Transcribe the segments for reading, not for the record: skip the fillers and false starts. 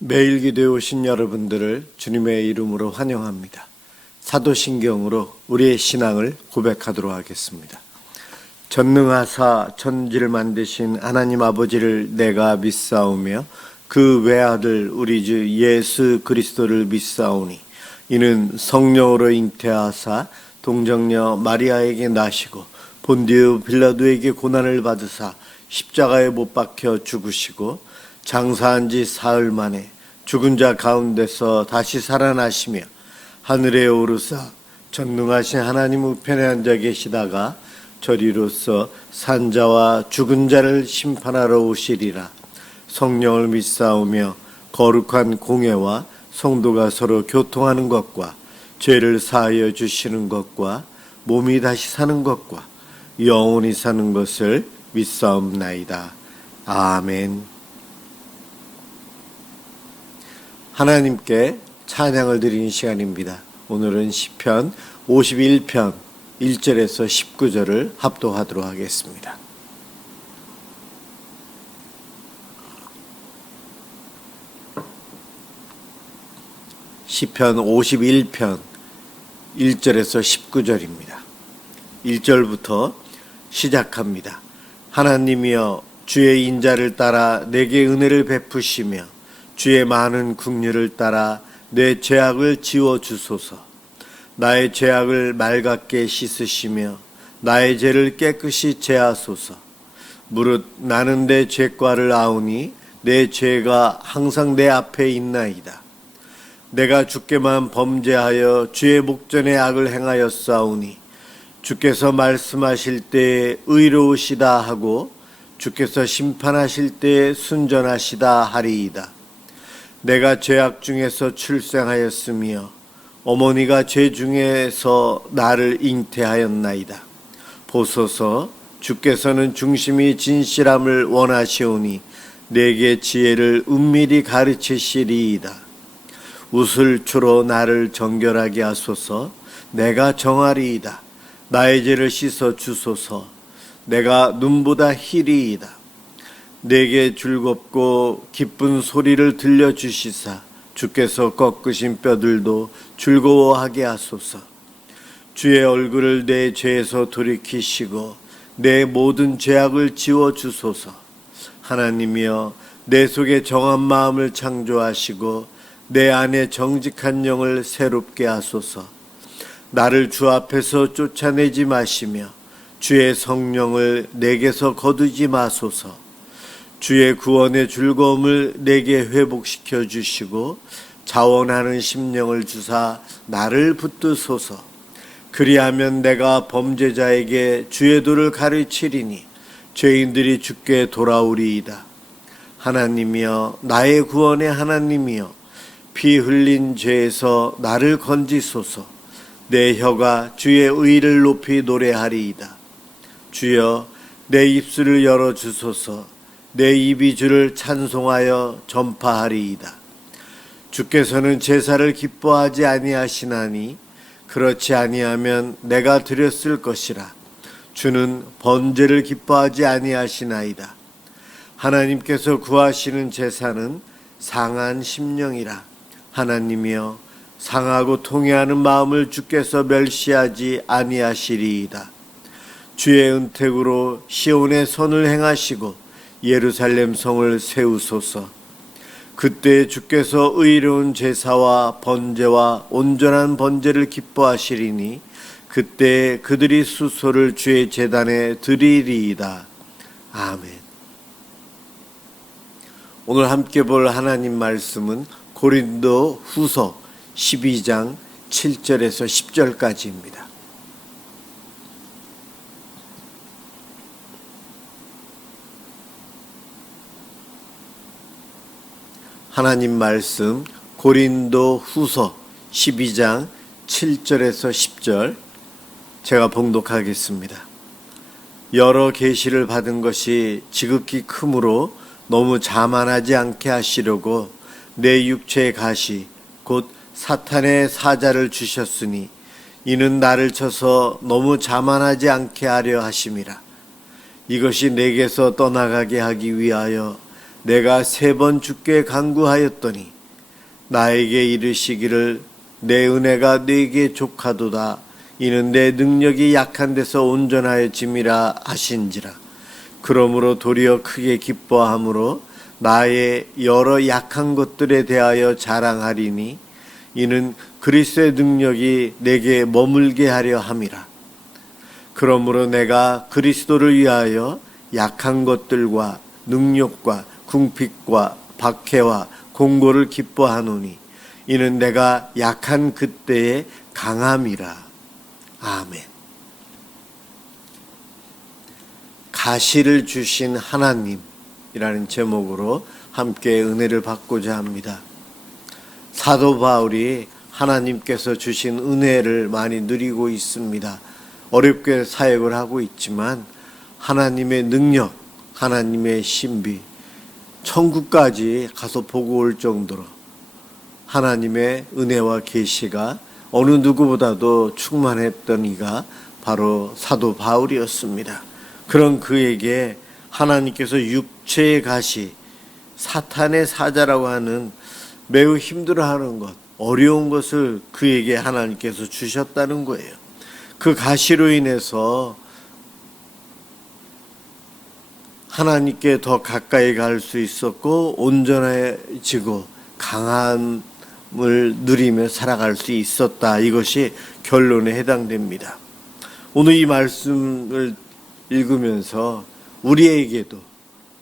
매일 기도에 오신 여러분들을 주님의 이름으로 환영합니다. 사도신경으로 우리의 신앙을 고백하도록 하겠습니다. 전능하사 천지를 만드신 하나님 아버지를 내가 믿사오며 그 외아들 우리 주 예수 그리스도를 믿사오니 이는 성령으로 잉태하사 동정녀 마리아에게 나시고 본디오 빌라도에게 고난을 받으사 십자가에 못 박혀 죽으시고 장사한 지 사흘 만에 죽은 자 가운데서 다시 살아나시며 하늘에 오르사 전능하신 하나님 우편에 앉아 계시다가 저리로서 산자와 죽은 자를 심판하러 오시리라. 성령을 믿사오며 거룩한 공회와 성도가 서로 교통하는 것과 죄를 사하여 주시는 것과 몸이 다시 사는 것과 영원히 사는 것을 믿사옵나이다. 아멘. 하나님께 찬양을 드리는 시간입니다. 오늘은 시편 51편 1절에서 19절을 합독하도록 하겠습니다. 시편 51편 1절에서 19절입니다. 1절부터 시작합니다. 하나님이여 주의 인자를 따라 내게 은혜를 베푸시며 주의 많은 긍휼을 따라 내 죄악을 지워주소서. 나의 죄악을 맑게 씻으시며 나의 죄를 깨끗이 제하소서. 무릇 나는 내 죄과를 아오니 내 죄가 항상 내 앞에 있나이다. 내가 주께만 범죄하여 주의 목전에 악을 행하였사오니 주께서 말씀하실 때에 의로우시다 하고 주께서 심판하실 때에 순전하시다 하리이다. 내가 죄악 중에서 출생하였으며 어머니가 죄 중에서 나를 잉태하였나이다. 보소서 주께서는 중심이 진실함을 원하시오니 내게 지혜를 은밀히 가르치시리이다. 우슬초로 나를 정결하게 하소서. 내가 정하리이다. 나의 죄를 씻어 주소서. 내가 눈보다 희리이다. 내게 즐겁고 기쁜 소리를 들려주시사 주께서 꺾으신 뼈들도 즐거워하게 하소서. 주의 얼굴을 내 죄에서 돌이키시고 내 모든 죄악을 지워주소서. 하나님이여 내 속에 정한 마음을 창조하시고 내 안에 정직한 영을 새롭게 하소서. 나를 주 앞에서 쫓아내지 마시며 주의 성령을 내게서 거두지 마소서. 주의 구원의 즐거움을 내게 회복시켜 주시고 자원하는 심령을 주사 나를 붙드소서. 그리하면 내가 범죄자에게 주의 도를 가르치리니 죄인들이 주께 돌아오리이다. 하나님이여 나의 구원의 하나님이여 피 흘린 죄에서 나를 건지소서. 내 혀가 주의 의를 높이 노래하리이다. 주여 내 입술을 열어주소서. 내 입이 주를 찬송하여 전파하리이다. 주께서는 제사를 기뻐하지 아니하시나니 그렇지 아니하면 내가 드렸을 것이라. 주는 번제를 기뻐하지 아니하시나이다. 하나님께서 구하시는 제사는 상한 심령이라. 하나님이여 상하고 통회하는 마음을 주께서 멸시하지 아니하시리이다. 주의 은택으로 시온의 선을 행하시고 예루살렘 성을 세우소서. 그때 주께서 의로운 제사와 번제와 온전한 번제를 기뻐하시리니 그때 그들이 수소를 주의 제단에 드리리이다. 아멘. 오늘 함께 볼 하나님 말씀은 고린도 후서 12장 7절에서 10절까지입니다. 하나님 말씀 고린도 후서 12장 7절에서 10절 제가 봉독하겠습니다. 여러 계시를 받은 것이 지극히 크므로 너무 자만하지 않게 하시려고 내 육체의 가시 곧 사탄의 사자를 주셨으니 이는 나를 쳐서 너무 자만하지 않게 하려 하심이라. 이것이 내게서 떠나가게 하기 위하여 내가 3번 주께 간구하였더니 나에게 이르시기를 내 은혜가 네게 족하도다. 이는 내 능력이 약한 데서 온전하여짐이라 하신지라. 그러므로 도리어 크게 기뻐함으로 나의 여러 약한 것들에 대하여 자랑하리니 이는 그리스도의 능력이 내게 머물게 하려 함이라. 그러므로 내가 그리스도를 위하여 약한 것들과 능력과 궁핍과 박해와 공고를 기뻐하노니 이는 내가 약한 그때의 강함이라. 아멘. 가시를 주신 하나님이라는 제목으로 함께 은혜를 받고자 합니다. 사도 바울이 하나님께서 주신 은혜를 많이 누리고 있습니다. 어렵게 사역을 하고 있지만 하나님의 능력, 하나님의 신비, 천국까지 가서 보고 올 정도로 하나님의 은혜와 계시가 어느 누구보다도 충만했던 이가 바로 사도 바울이었습니다. 그런 그에게 하나님께서 육체의 가시, 사탄의 사자라고 하는 매우 힘들어하는 것, 어려운 것을 그에게 하나님께서 주셨다는 거예요. 그 가시로 인해서 하나님께 더 가까이 갈 수 있었고 온전해지고 강함을 누리며 살아갈 수 있었다. 이것이 결론에 해당됩니다. 오늘 이 말씀을 읽으면서 우리에게도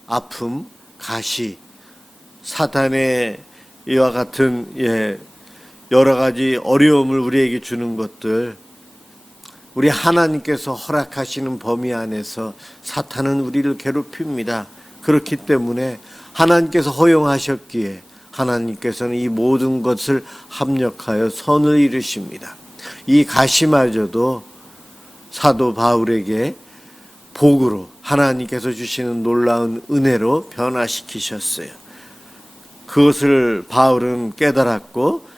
아픔, 가시, 사탄의 이와 같은 여러 가지 어려움을 우리에게 주는 것들, 우리 하나님께서 허락하시는 범위 안에서 사탄은 우리를 괴롭힙니다. 그렇기 때문에 하나님께서 허용하셨기에 하나님께서는 이 모든 것을 합력하여 선을 이루십니다. 이 가시마저도 사도 바울에게 복으로 하나님께서 주시는 놀라운 은혜로 변화시키셨어요. 그것을 바울은 깨달았고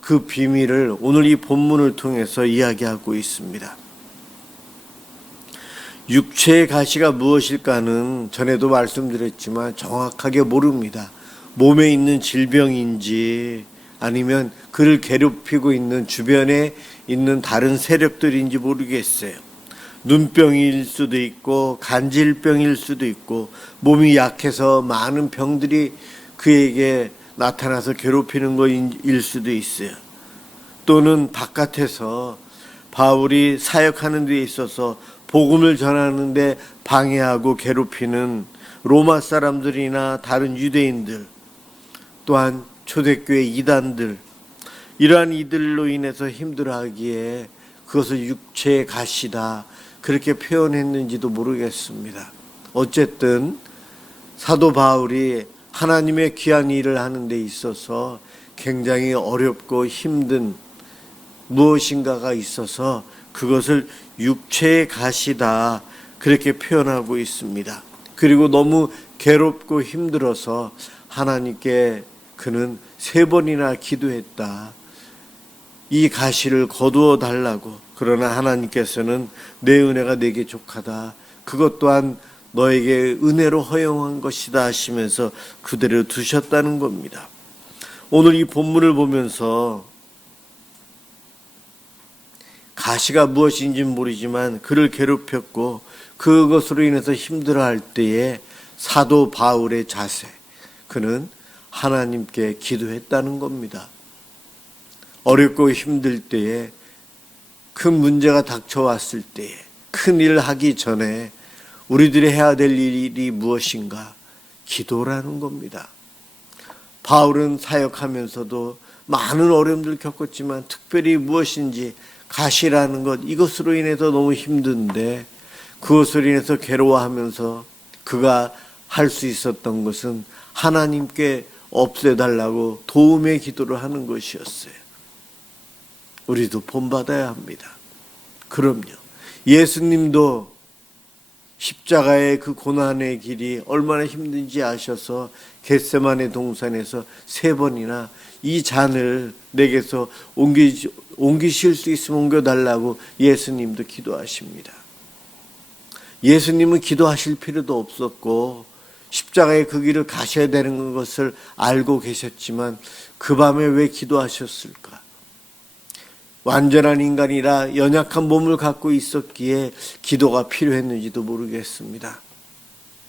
그 비밀을 오늘 이 본문을 통해서 이야기하고 있습니다. 육체의 가시가 무엇일까는 전에도 말씀드렸지만 정확하게 모릅니다. 몸에 있는 질병인지 아니면 그를 괴롭히고 있는 주변에 있는 다른 세력들인지 모르겠어요. 눈병일 수도 있고 간질병일 수도 있고 몸이 약해서 많은 병들이 그에게 나타나서 괴롭히는 것일 수도 있어요. 또는 바깥에서 바울이 사역하는 데 있어서 복음을 전하는 데 방해하고 괴롭히는 로마 사람들이나 다른 유대인들, 또한 초대교회 이단들, 이러한 이들로 인해서 힘들어하기에 그것을 육체의 가시다 그렇게 표현했는지도 모르겠습니다. 어쨌든 사도 바울이 하나님의 귀한 일을 하는 데 있어서 굉장히 어렵고 힘든 무엇인가가 있어서 그것을 육체의 가시다 그렇게 표현하고 있습니다. 그리고 너무 괴롭고 힘들어서 하나님께 그는 3번이나 기도했다. 이 가시를 거두어 달라고. 그러나 하나님께서는 내 은혜가 내게 족하다. 그것 또한 너에게 은혜로 허용한 것이다 하시면서 그대로 두셨다는 겁니다. 오늘 이 본문을 보면서 가시가 무엇인지는 모르지만 그를 괴롭혔고 그것으로 인해서 힘들어할 때에 사도 바울의 자세, 그는 하나님께 기도했다는 겁니다. 어렵고 힘들 때에 큰 문제가 닥쳐왔을 때에 큰 일을 하기 전에 우리들이 해야 될 일이 무엇인가? 기도라는 겁니다. 바울은 사역하면서도 많은 어려움들을 겪었지만 특별히 무엇인지 가시라는 것, 이것으로 인해서 너무 힘든데 그것으로 인해서 괴로워하면서 그가 할 수 있었던 것은 하나님께 없애달라고 도움의 기도를 하는 것이었어요. 우리도 본받아야 합니다. 그럼요. 예수님도 십자가의 그 고난의 길이 얼마나 힘든지 아셔서 겟세마네 동산에서 3번이나 이 잔을 내게서 옮기실 수 있으면 옮겨달라고 예수님도 기도하십니다. 예수님은 기도하실 필요도 없었고 십자가의 그 길을 가셔야 되는 것을 알고 계셨지만 그 밤에 왜 기도하셨을까? 완전한 인간이라 연약한 몸을 갖고 있었기에 기도가 필요했는지도 모르겠습니다.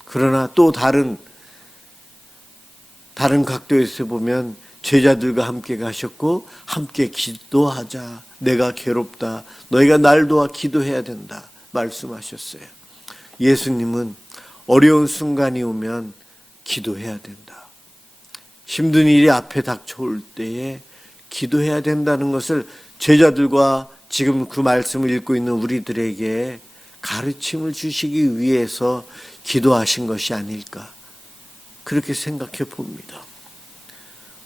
그러나 또 다른 각도에서 보면 제자들과 함께 가셨고 함께 기도하자. 내가 괴롭다. 너희가 날 도와 기도해야 된다. 말씀하셨어요. 예수님은 어려운 순간이 오면 기도해야 된다. 힘든 일이 앞에 닥쳐올 때에 기도해야 된다는 것을 제자들과 지금 그 말씀을 읽고 있는 우리들에게 가르침을 주시기 위해서 기도하신 것이 아닐까, 그렇게 생각해 봅니다.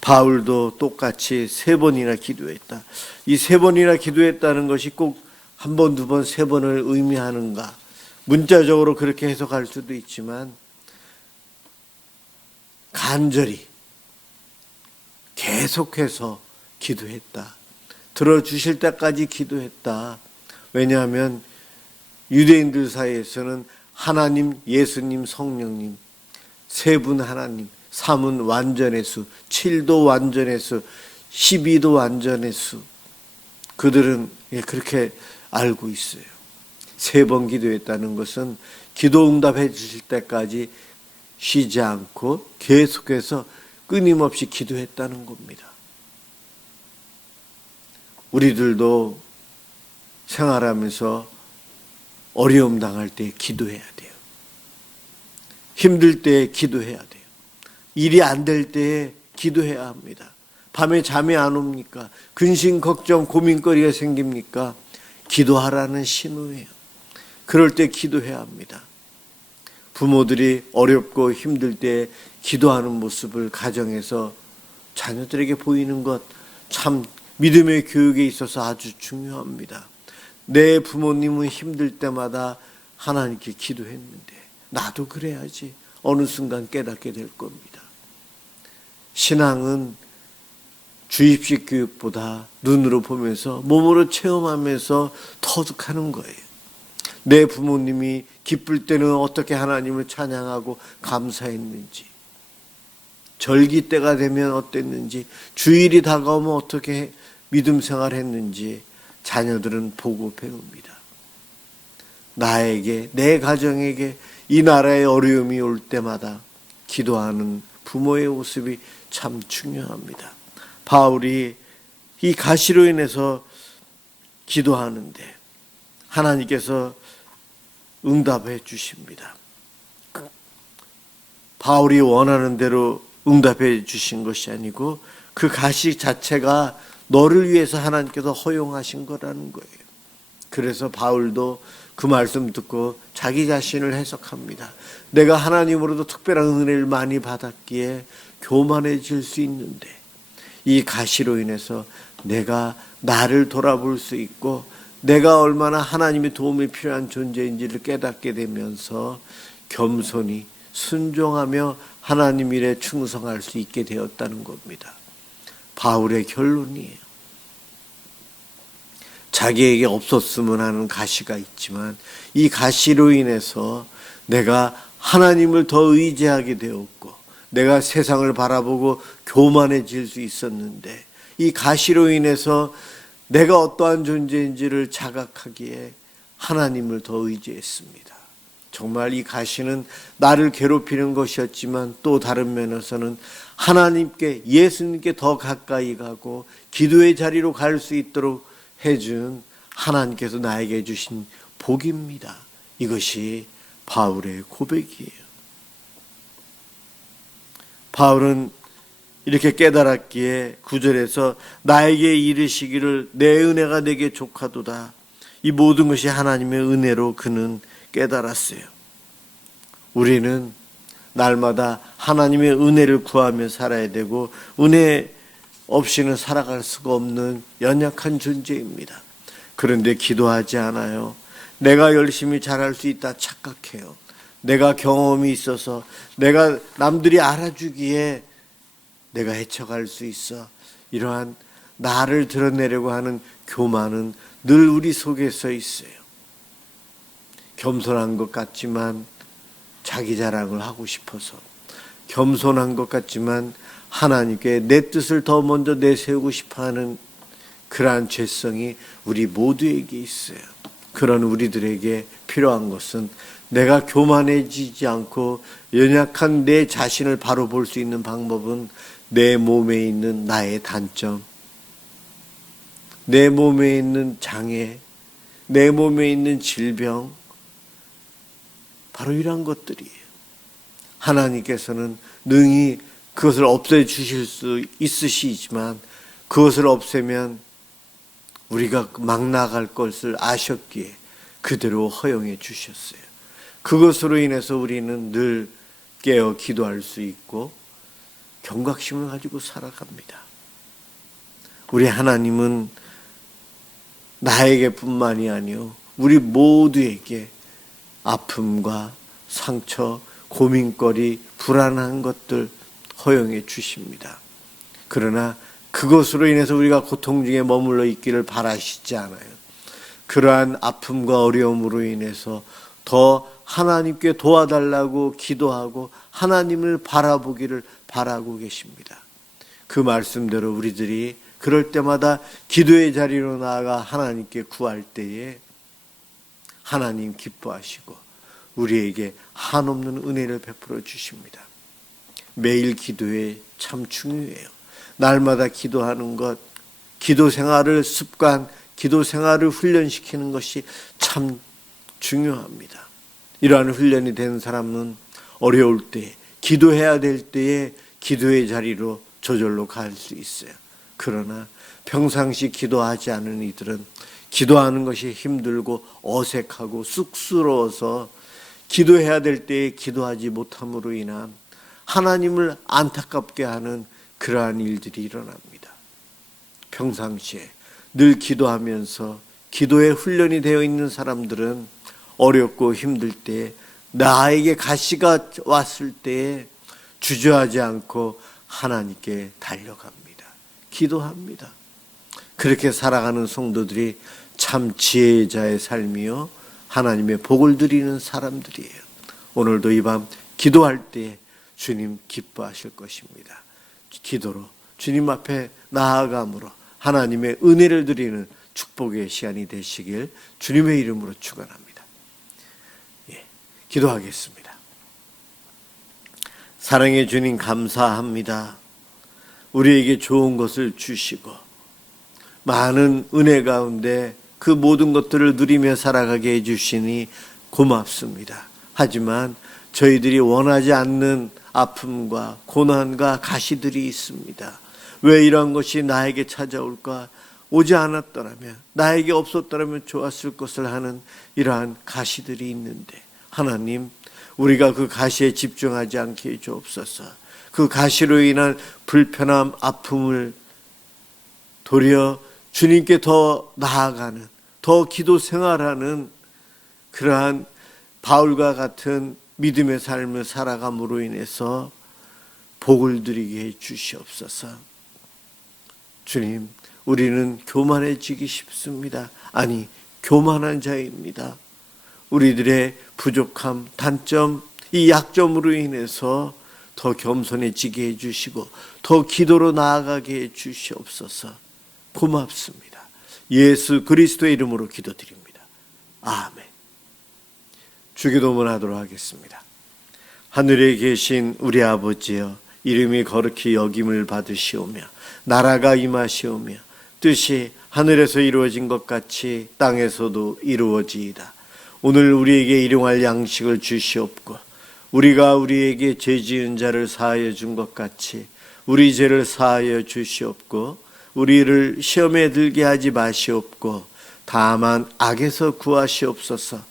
바울도 똑같이 3번이나 기도했다. 이 3번이나 기도했다는 것이 꼭 1번, 2번, 3번을 의미하는가? 문자적으로 그렇게 해석할 수도 있지만 간절히 계속해서 기도했다. 들어주실 때까지 기도했다. 왜냐하면 유대인들 사이에서는 하나님, 예수님, 성령님 3분 하나님, 3은 완전의 수, 7도 완전의 수, 12도 완전의 수, 그들은 그렇게 알고 있어요. 3번 기도했다는 것은 기도 응답해 주실 때까지 쉬지 않고 계속해서 끊임없이 기도했다는 겁니다. 우리들도 생활하면서 어려움 당할 때 기도해야 돼요. 힘들 때 기도해야 돼요. 일이 안 될 때에 기도해야 합니다. 밤에 잠이 안 옵니까? 근심, 걱정, 고민거리가 생깁니까? 기도하라는 신호예요. 그럴 때 기도해야 합니다. 부모들이 어렵고 힘들 때 기도하는 모습을 가정에서 자녀들에게 보이는 것 참 믿음의 교육에 있어서 아주 중요합니다. 내 부모님은 힘들 때마다 하나님께 기도했는데 나도 그래야지 어느 순간 깨닫게 될 겁니다. 신앙은 주입식 교육보다 눈으로 보면서 몸으로 체험하면서 터득하는 거예요. 내 부모님이 기쁠 때는 어떻게 하나님을 찬양하고 감사했는지, 절기 때가 되면 어땠는지, 주일이 다가오면 어떻게 믿음 생활했는지 자녀들은 보고 배웁니다. 나에게, 내 가정에게 이 나라의 어려움이 올 때마다 기도하는 부모의 모습이 참 중요합니다. 바울이 이 가시로 인해서 기도하는데 하나님께서 응답해 주십니다. 바울이 원하는 대로 응답해 주신 것이 아니고 그 가시 자체가 너를 위해서 하나님께서 허용하신 거라는 거예요. 그래서 바울도 그 말씀 듣고 자기 자신을 해석합니다. 내가 하나님으로도 특별한 은혜를 많이 받았기에 교만해질 수 있는데 이 가시로 인해서 내가 나를 돌아볼 수 있고 내가 얼마나 하나님의 도움이 필요한 존재인지를 깨닫게 되면서 겸손히 순종하며 하나님 일에 충성할 수 있게 되었다는 겁니다. 바울의 결론이에요. 자기에게 없었으면 하는 가시가 있지만 이 가시로 인해서 내가 하나님을 더 의지하게 되었고 내가 세상을 바라보고 교만해질 수 있었는데 이 가시로 인해서 내가 어떠한 존재인지를 자각하기에 하나님을 더 의지했습니다. 정말 이 가시는 나를 괴롭히는 것이었지만 또 다른 면에서는 하나님께, 예수님께 더 가까이 가고 기도의 자리로 갈 수 있도록 해준 하나님께서 나에게 주신 복입니다. 이것이 바울의 고백이에요. 바울은 이렇게 깨달았기에 9절에서 나에게 이르시기를 내 은혜가 내게 족하도다. 이 모든 것이 하나님의 은혜로 그는 깨달았어요. 우리는 날마다 하나님의 은혜를 구하며 살아야 되고 은혜 없이는 살아갈 수가 없는 연약한 존재입니다. 그런데 기도하지 않아요. 내가 열심히 잘할 수 있다 착각해요. 내가 경험이 있어서 내가 남들이 알아주기에 내가 헤쳐갈 수 있어. 이러한 나를 드러내려고 하는 교만은 늘 우리 속에 서 있어요. 겸손한 것 같지만 자기 자랑을 하고 싶어서 겸손한 것 같지만 하나님께 내 뜻을 더 먼저 내세우고 싶어하는 그러한 죄성이 우리 모두에게 있어요. 그런 우리들에게 필요한 것은 내가 교만해지지 않고 연약한 내 자신을 바로 볼 수 있는 방법은 내 몸에 있는 나의 단점, 내 몸에 있는 장애, 내 몸에 있는 질병, 바로 이러한 것들이에요. 하나님께서는 능히 그것을 없애주실 수 있으시지만 그것을 없애면 우리가 막 나갈 것을 아셨기에 그대로 허용해 주셨어요. 그것으로 인해서 우리는 늘 깨어 기도할 수 있고 경각심을 가지고 살아갑니다. 우리 하나님은 나에게뿐만이 아니요 우리 모두에게 아픔과 상처, 고민거리, 불안한 것들 허용해 주십니다. 그러나 그것으로 인해서 우리가 고통 중에 머물러 있기를 바라시지 않아요. 그러한 아픔과 어려움으로 인해서 더 하나님께 도와달라고 기도하고 하나님을 바라보기를 바라고 계십니다. 그 말씀대로 우리들이 그럴 때마다 기도의 자리로 나아가 하나님께 구할 때에 하나님 기뻐하시고 우리에게 한없는 은혜를 베풀어 주십니다. 매일 기도에 참 중요해요. 날마다 기도하는 것, 기도 생활을 습관, 기도 생활을 훈련시키는 것이 참 중요합니다. 이러한 훈련이 된 사람은 어려울 때, 기도해야 될 때에 기도의 자리로 저절로 갈 수 있어요. 그러나 평상시 기도하지 않은 이들은 기도하는 것이 힘들고 어색하고 쑥스러워서 기도해야 될 때에 기도하지 못함으로 인한 하나님을 안타깝게 하는 그러한 일들이 일어납니다. 평상시에 늘 기도하면서 기도에 훈련이 되어 있는 사람들은 어렵고 힘들 때 나에게 가시가 왔을 때에 주저하지 않고 하나님께 달려갑니다. 기도합니다. 그렇게 살아가는 성도들이 참 지혜자의 삶이요 하나님의 복을 드리는 사람들이에요. 오늘도 이 밤 기도할 때 주님 기뻐하실 것입니다. 기도로 주님 앞에 나아감으로 하나님의 은혜를 드리는 축복의 시간이 되시길 주님의 이름으로 축원합니다. 기도하겠습니다. 사랑의 주님 감사합니다. 우리에게 좋은 것을 주시고 많은 은혜 가운데 그 모든 것들을 누리며 살아가게 해주시니 고맙습니다. 하지만 저희들이 원하지 않는 아픔과 고난과 가시들이 있습니다. 왜 이런 것이 나에게 찾아올까? 오지 않았더라면, 나에게 없었더라면 좋았을 것을 하는 이러한 가시들이 있는데 하나님, 우리가 그 가시에 집중하지 않게 해 주옵소서. 그 가시로 인한 불편함, 아픔을 도리어 주님께 더 나아가는, 더 기도 생활하는 그러한 바울과 같은 믿음의 삶을 살아감으로 인해서 복을 드리게 해 주시옵소서. 주님, 우리는 교만해지기 쉽습니다. 아니, 교만한 자입니다. 우리들의 부족함, 단점, 이 약점으로 인해서 더 겸손해지게 해주시고 더 기도로 나아가게 해주시옵소서. 고맙습니다. 예수 그리스도의 이름으로 기도드립니다. 아멘. 주기도문 하도록 하겠습니다. 하늘에 계신 우리 아버지여, 이름이 거룩히 여김을 받으시오며 나라가 임하시오며 뜻이 하늘에서 이루어진 것 같이 땅에서도 이루어지이다. 오늘 우리에게 일용할 양식을 주시옵고 우리가 우리에게 죄 지은 자를 사하여 준 것 같이 우리 죄를 사하여 주시옵고 우리를 시험에 들게 하지 마시옵고 다만 악에서 구하시옵소서.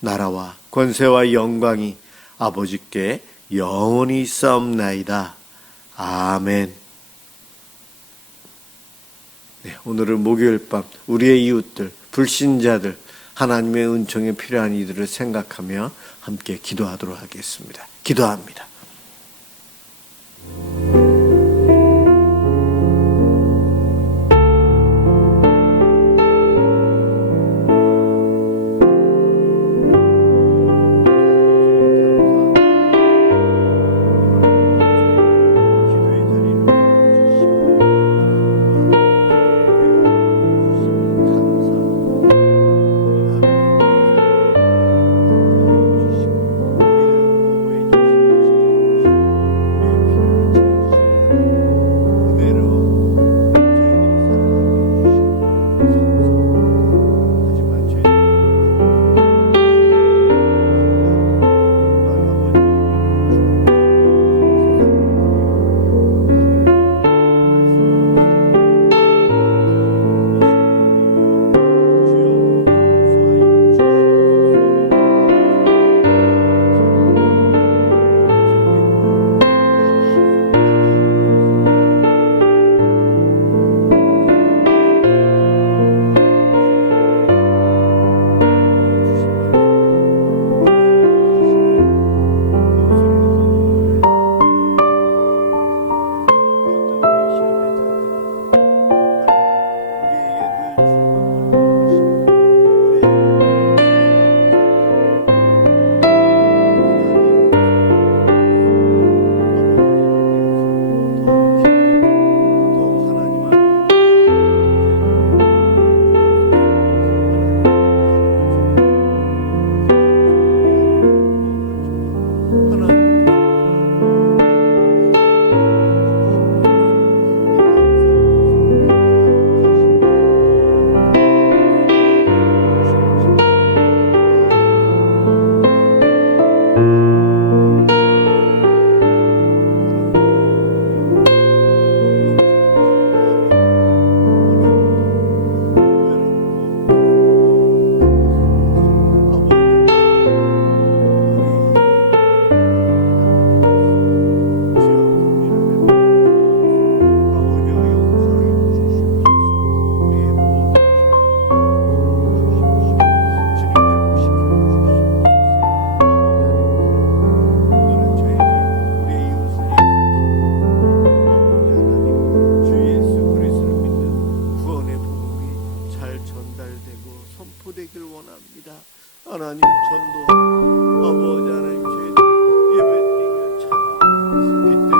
나라와 권세와 영광이 아버지께 영원히 있사옵나이다. 아멘. 네, 오늘은 목요일 밤 우리의 이웃들, 불신자들, 하나님의 은총에 필요한 이들을 생각하며 함께 기도하도록 하겠습니다. 기도합니다. 빗대